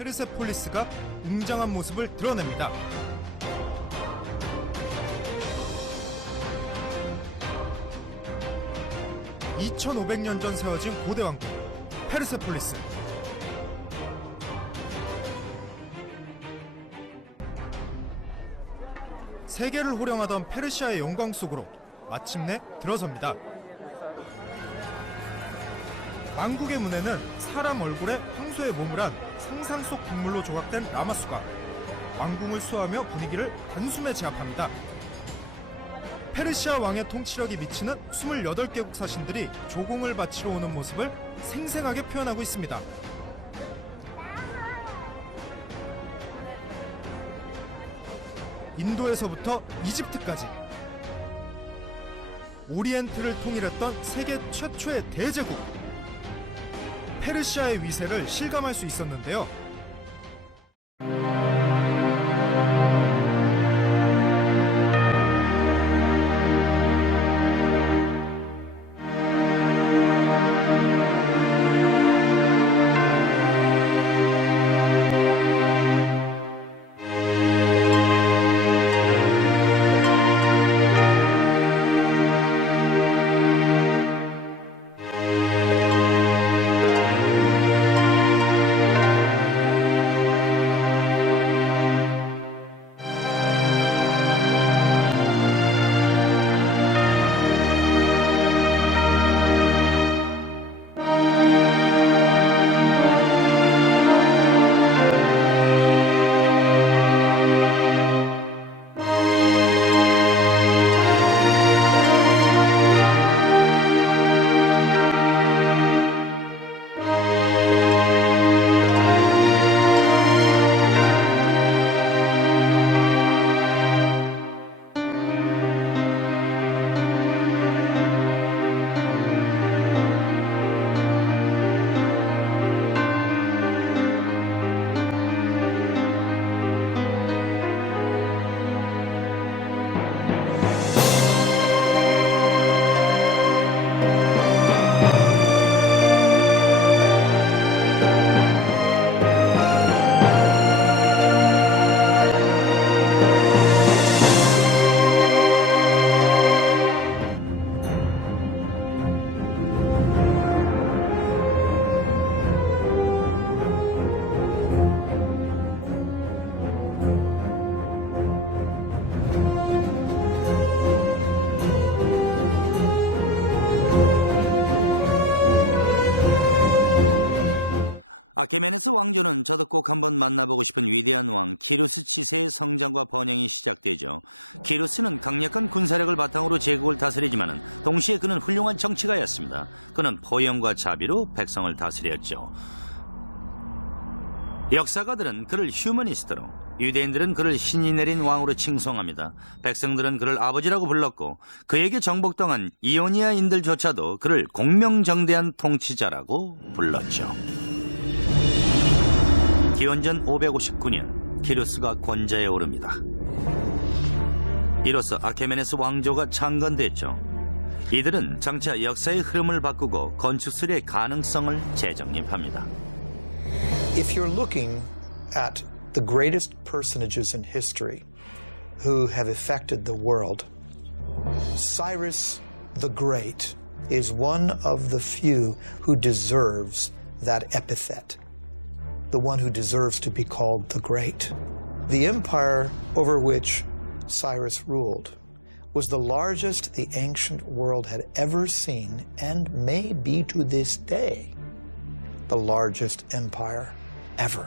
페르세폴리스가 웅장한 모습을 드러냅니다. (2500년) 전 세워진 고대 왕국 페르세폴리스. 세계를 호령하던 페르시아의 영광 속으로 마침내 들어섭니다. 왕국의 문에는 사람 얼굴에 황소의 몸을 한 상상 속 동물로 조각된 라마수가 왕궁을 수호하며 분위기를 단숨에 제압합니다. 페르시아 왕의 통치력이 미치는 28개국 사신들이 조공을 바치러 오는 모습을 생생하게 표현하고 있습니다. 인도에서부터 이집트까지 오리엔트를 통일했던 세계 최초의 대제국 페르시아의 위세를 실감할 수 있었는데요. 아케메네스 왕조는 저도 꼭 한번 만나보고 싶은 위대한 왕 키루스 치세의 성장과 번영이 시작되죠. 키루스는 강력한 군사력을 바탕으로 제국을 다스리지만 동시에 그는 훌륭한 정치가였습니다. 그는 포용과 자비로 백성을 다스렸죠. 역사가들은 그를 휴머니스트로, 유대인들은 그를 신이 내린 왕으로 칭송합니다. 백성들은 그를 아버지라고 불렀고 그에게 정복당한 이오니아인들조차도 그를 공명정대한 통치자라고 불렀죠. 기원전 559년 키루스가 권좌에 오릅니다. 이로써 아케메네스 왕조가 창건됐죠. 이들은 장차 역사의 흐름을 바꾸고 건축술의 가능성을 재정립합니다. If you're looking at the greatest personages in history who have affected the world, Cyrus the Great is one of the few who deserves that epithet. The one who deserves to be called the Great. The empire over which Cyrus ruled was the largest the ancient world had ever seen and may be to this day the largest empire ever.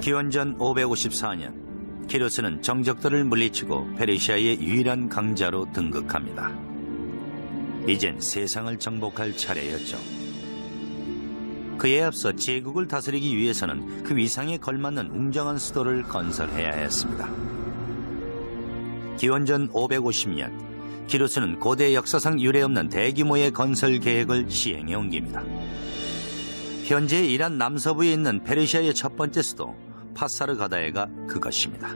기원전 554년 키루스는 정적들을 물리치고 페르시아의 유일한 강자로 등극합니다. 이젠 세상을 정복할 차례였죠. 그에 앞서 제국을 다스리기 위해서는 그 위상에 걸맞는 웅장한 수도를 건설해야 했습니다. 기원전 550년 키루스는 고대 역사상 유례없는 대규모의 건설 계획을 시행해 옮깁니다. 현재 이란 남서부에 있는 페르시아의 첫 번째 수도 파사르가다에가 그것입니다.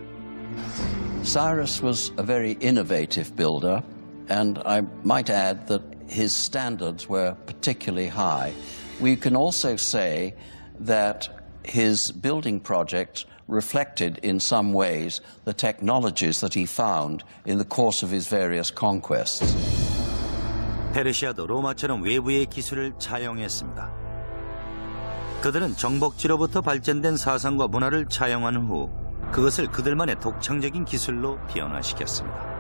Cyrus was a very innovative builder, and I might add that his standards were particularly high. We can also say that his building project reflected in some ways the technologies that he found in the course of his various conquests. 페르시아도 로마처럼 외부의 기술을 차용했습니다. 그들은 정복지로부터 발전된 사상과 문화를 차용한 후 그것을 그들만의 독창적인 기술로 변화시켰습니다.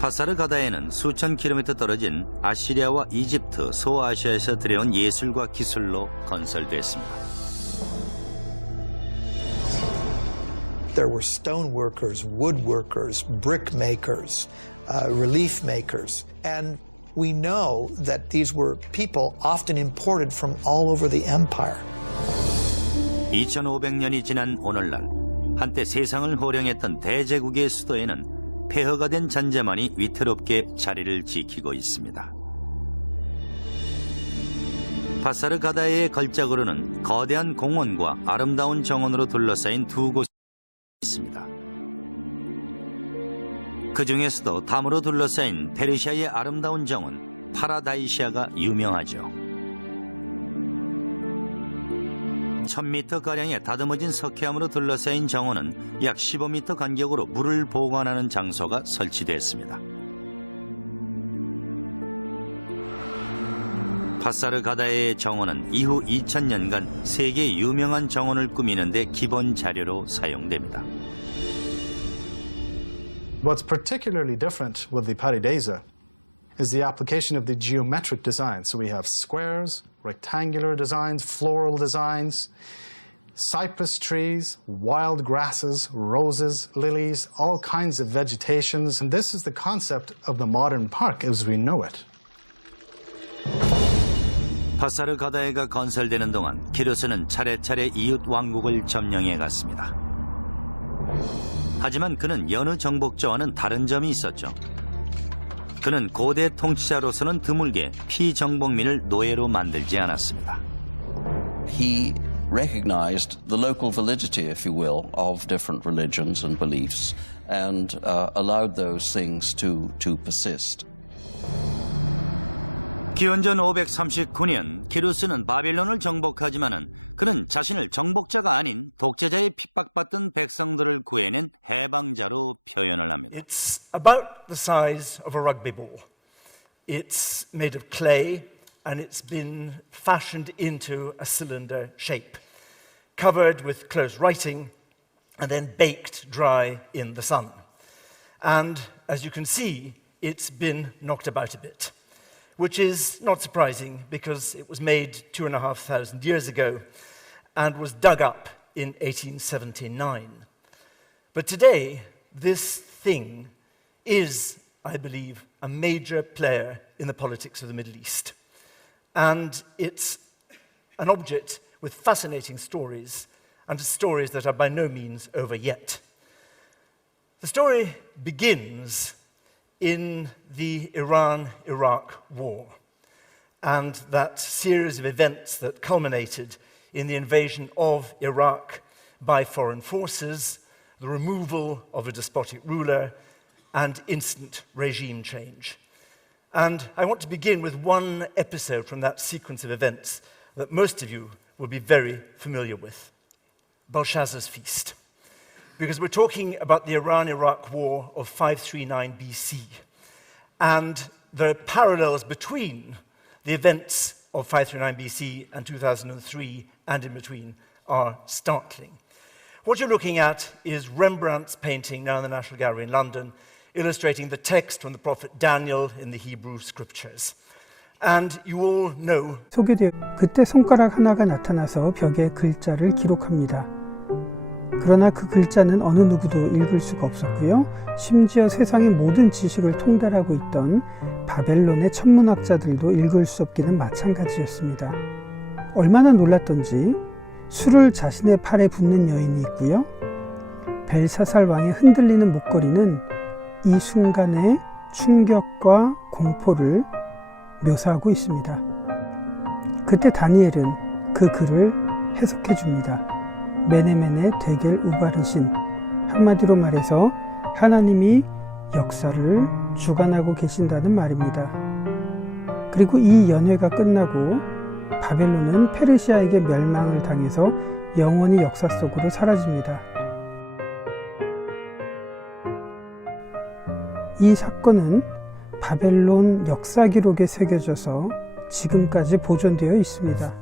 파사르가다에는 수천 킬로미터 떨어진 아시리아와 이집트, 소아시아에서 들여온 예술과 기술로 건설됐습니다. There were stone workers, wood workers, brick makers, relief makers, and we know that these were people often imported from all over the empire. 2500년이 지난 오늘날 한때 세상을 호령했던 대제국의 수도에는 폐허가 된 잔재만이 위태롭게 자리를 지키고 있습니다. 파사르가다에의 걸작으로는 거대한 공원과 아름다운 정원으로 둘러싸인 두 곳이 있습니다. 그 중에서도 담으로 둘러싸인 페르시아의 아름다운 정원 파라다이시아가 유명하죠. 1000m가량의 다듬어진 석회암으로 둘러싸인 정원은 약 15m 간격으로 물을 보관하는 장소가 설치됐습니다. 파사르가다의 정원은 이후 2000년간 세계 유명한 정원을 꾸미는 데 기본 자료로 사용됩니다. What's particularly different with the paradise is the application of the geometric design. So we have squares, rectangular designs, floral designs, cypress trees, wild grasses, roses, lilies, all kinds of vegetations. And this is the concept of the modern park as we know it. 파사르가다에가 건설되는 동안 키루스는 차례차례 이웃 왕국을 점령해 갔습니다. 하지만 그는 여느 정복자와는 다른 점이 있었죠. 그는 고대 통치자로서는 드물게 피정복민을 노예로 만들지 않았습니다. He recognized the local validity, if you will, of different religions and beliefs and allowed those things to persist. 기원전 539년 키루스는 바빌론을 정복하지만은 그는 자신을 정복자가 아닌 독재자의 핍박받던 백성들을 구해낸 해방자로 표현을 합니다. It's about the size of a rugby ball. It's made of clay and it's been fashioned into a cylinder shape, covered with close writing and then baked dry in the sun. And as you can see, it's been knocked about a bit, which is not surprising because it was made 2,500 years ago and was dug up in 1879. But today, this thing is, I believe, a major player in the politics of the Middle East. And it's an object with fascinating stories, and stories that are by no means over yet. The story begins in the Iran-Iraq War, and that series of events that culminated in the invasion of Iraq by foreign forces, the removal of a despotic ruler, and instant regime change. And I want to begin with one episode from that sequence of events that most of you will be very familiar with, Belshazzar's feast. Because we're talking about the Iran-Iraq War of 539 BC. And there are parallels between the events of 539 BC and 2003 and in between are startling. What you're looking at is Rembrandt's painting now in the National Gallery in London, illustrating the text from the prophet Daniel in the Hebrew scriptures. And you all know. 그때 손가락 하나가 나타나서 벽에 글자를 기록합니다. 그러나 그 글자는 어느 누구도 읽을 수가 없었고요. 심지어 세상의 모든 지식을 통달하고 있던 바벨론의 천문학자들도 읽을 수 없기는 마찬가지였습니다. 얼마나 놀랐던지 술을 자신의 팔에 붓는 여인이 있고요. 벨사살 왕의 흔들리는 목걸이는 이 순간의 충격과 공포를 묘사하고 있습니다. 그때 다니엘은 그 글을 해석해 줍니다. 메네메네 데겔 우바르신, 한마디로 말해서 하나님이 역사를 주관하고 계신다는 말입니다. 그리고 이 연회가 끝나고 바벨론은 페르시아에게 멸망을 당해서 영원히 역사 속으로 사라집니다. 이 사건은 바벨론 역사 기록에 새겨져서 지금까지 보존되어 있습니다.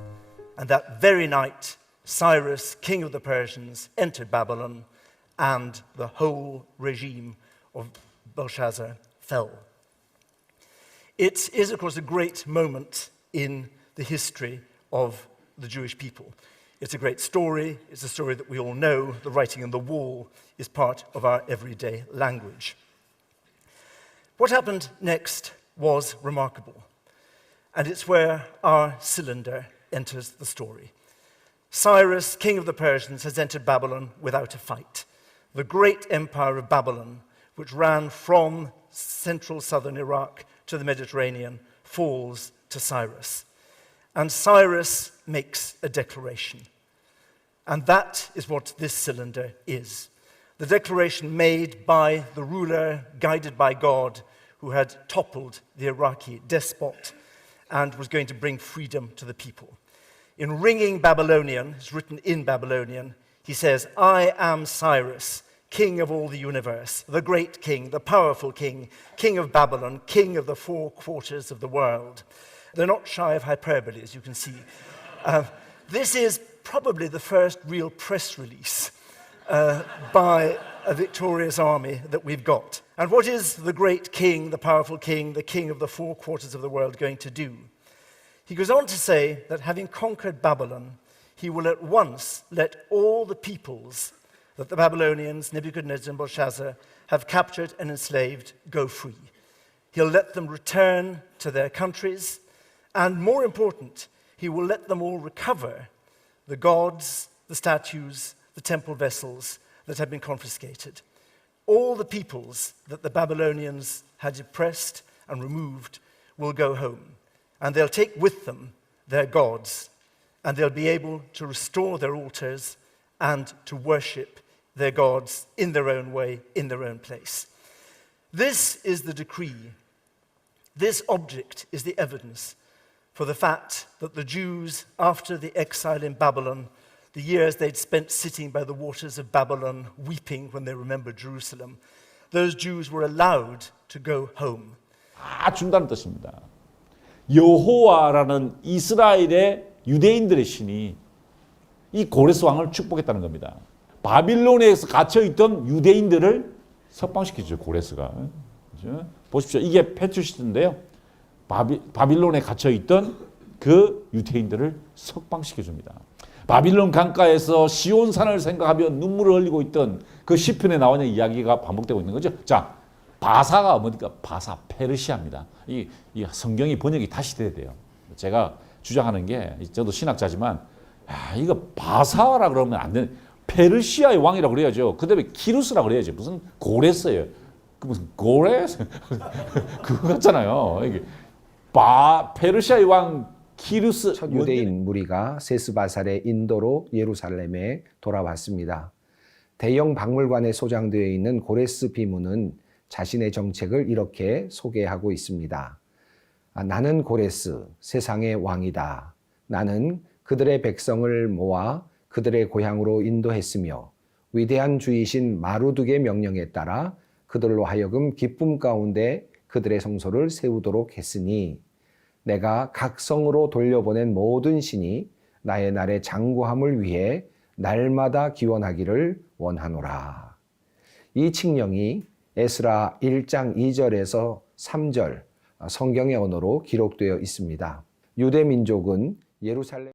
And that very night, Cyrus, king of the Persians, entered Babylon, and the whole regime of Belshazzar fell. It is, of course, a great moment in the history of the Jewish people. It's a great story. It's a story that we all know. The writing on the wall is part of our everyday language. What happened next was remarkable, and it's where our cylinder enters the story. Cyrus, king of the Persians, has entered Babylon without a fight. The great empire of Babylon, which ran from central southern Iraq to the Mediterranean, falls to Cyrus. And Cyrus makes a declaration. And that is what this cylinder is. The declaration made by the ruler, guided by God, who had toppled the Iraqi despot and was going to bring freedom to the people. In ringing Babylonian, it's written in Babylonian, he says, I am Cyrus, king of all the universe, the great king, the powerful king, king of Babylon, king of the four quarters of the world. They're not shy of hyperbole, as you can see. This is probably the first real press release by a victorious army that we've got. And what is the great king, the powerful king, the king of the four quarters of the world going to do? He goes on to say that having conquered Babylon, he will at once let all the peoples that the Babylonians, Nebuchadnezzar and Belshazzar, have captured and enslaved go free. He'll let them return to their countries, and more important, he will let them all recover the gods, the statues, the temple vessels that had been confiscated. All the peoples that the Babylonians had oppressed and removed will go home, and they'll take with them their gods, and they'll be able to restore their altars and to worship their gods in their own way, in their own place. This is the decree. This object is the evidence for the fact that the Jews, after the exile in Babylon, the years they'd spent sitting by the waters of Babylon, weeping when they remembered Jerusalem, those Jews were allowed to go home. 다 준다는 뜻입니다. 여호와라는 이스라엘의 유대인들의 신이 이 고레스 왕을 축복했다는 겁니다. 바빌론에서 갇혀있던 유대인들을 석방시키죠, 고레스가. 그렇죠? 보십시오. 이게 페투시트인데요. 바빌론에 갇혀있던 그 유대인들을 석방시켜줍니다. 바빌론 강가에서 시온산을 생각하며 눈물을 흘리고 있던 그 시편에 나오는 이야기가 반복되고 있는 거죠. 자, 바사가 뭡니까? 바사, 페르시아입니다. 이 성경이 번역이 다시 돼야 돼요. 제가 주장하는 게, 저도 신학자지만, 이거 바사라 그러면 안 되는, 페르시아의 왕이라고 그래야죠. 그 다음에 키루스라고 그래야죠. 무슨 고레스예요. 그 무슨 고레스? 그거 같잖아요. 이게 페르시아의 왕 키루스. 첫 유대인 무리가 세스바살의 인도로 예루살렘에 돌아왔습니다. 대형 박물관에 소장되어 있는 고레스 비문은 자신의 정책을 이렇게 소개하고 있습니다. 나는 고레스, 세상의 왕이다. 나는 그들의 백성을 모아 그들의 고향으로 인도했으며 위대한 주이신 마루둑의 명령에 따라 그들로 하여금 기쁨 가운데 그들의 성소를 세우도록 했으니 내가 각 성으로 돌려보낸 모든 신이 나의 날의 장구함을 위해 날마다 기원하기를 원하노라. 이 칙령이 에스라 1장 2절에서 3절 성경의 언어로 기록되어 있습니다. 유대 민족은 예루살렘